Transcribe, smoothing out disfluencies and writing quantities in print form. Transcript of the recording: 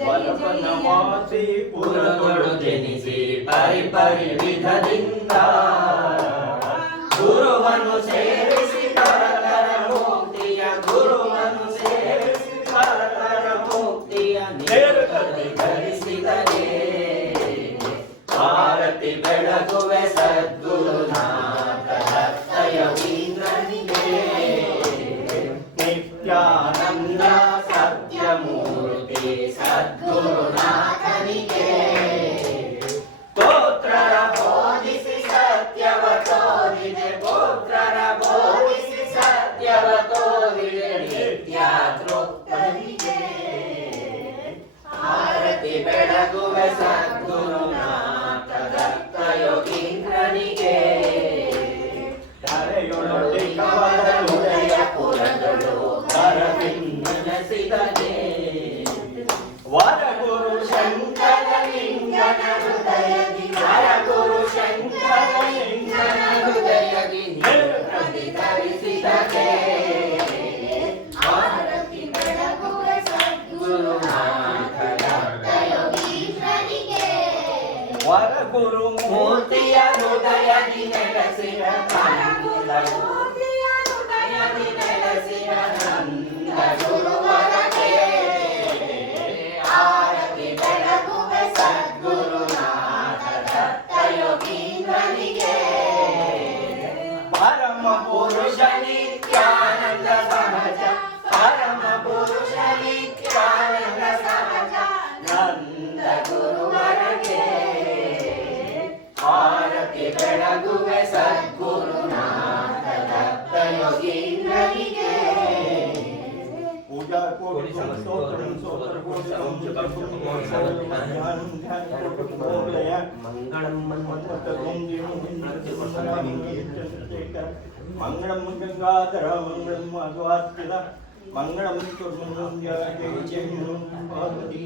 ವರಪನವಾಸಿ ಪುರದೊಳು ಜನಿಸಿ ಪರಿಪರಿ ವಿಧದಿಂದ ಗುರುವನ್ನು ಸೇರಿಸಿ ಪರತರ ಮುಕ್ತಿಯ ಗುರುವನ್ನು ಸೇರಿಸಿ ಪರತರ ಮುಕ್ತಿಯ ಧರಿಸಿದರೆ ಆರತಿ ಬೆಳಗುವೆ ಸದ್ಗುರುನಾಥ ದತ್ತಯೋಗೀಂದ್ರನಿಗೆ ನಿತ್ಯಾನಂದ ಸತ್ಯಮೂರ್ತಿ ಸದ್ಗುರುನಾಥನಿಗೆ ಗೋತ್ರರ ಬೋಧಿಸಿ ಸತ್ಯವ ತೋರಿದೆ ಗೋತ್ರರ ಬೋಧಿಸಿ ಸತ್ಯವ ತೋರಿದೆ ನಿತ್ಯ ತೃಪ್ತನಿಗೆ ಆರತಿ ಬೆಳಗುವೆ ಸದ್ಗುರುನಾಥ ದತ್ತಯೋಗೀಂದ್ರನಿಗೆ ಧರೆಯೊಳಗೆ ಕವಲುದಯ ಪುರದೊಳು ಕರವಿನ್ನಸಿದನೆ ವರಗುರು ಶಂಕರಲಿಂಗನ ಹೃದಯದಿ ವರಗುರು ಶಂಕರಲಿಂಗನ ಹೃದಯದಿ ನಿರ್ಮತಿ ಧರಿಸಿದನೆ ಆರತಿ ಬೆಳಗುವೆ ಸದ್ಗುರುನಾಥ ದತ್ತಯೋಗೀಂದ್ರನಿಗೆ ವರಗುರು ಮೂರ್ತಿಯ ಹೃದಯದಿ ನೆಲೆಸಿದ ವರಗುರು ಮೂರ್ತಿಯ ಹೃದಯದಿ ನೆಲೆಸಿದ ನಂದ ಗುರುವರಗೆ ಆರತಿ ಬೆಳಗುವೆ ಸದ್ಗುರುನಾಥ ದತ್ತಯೋಗೀಂದ್ರನಿಗೆ ಪರಮ ಪುರುಷ ನಿತ್ಯಾನಂದ ಸಹಜ ಪರಮ ಪುರುಷ ನಿತ್ಯಾನಂದ ಸಹಜ ನಂದ ಗುರುವರಗೆ ಆರತಿ ಬೆಳಗುವೆ ಸದ್ಗುರುನಾಥ ದತ್ತಯೋಗೀಂದ್ರನಿಗೆ पूजा कोटि स्तोत्रं स्तोत्र कोटि मंगलम मंगलम गंगाधर मंगलम माधवात्मज मंगलम पार्वती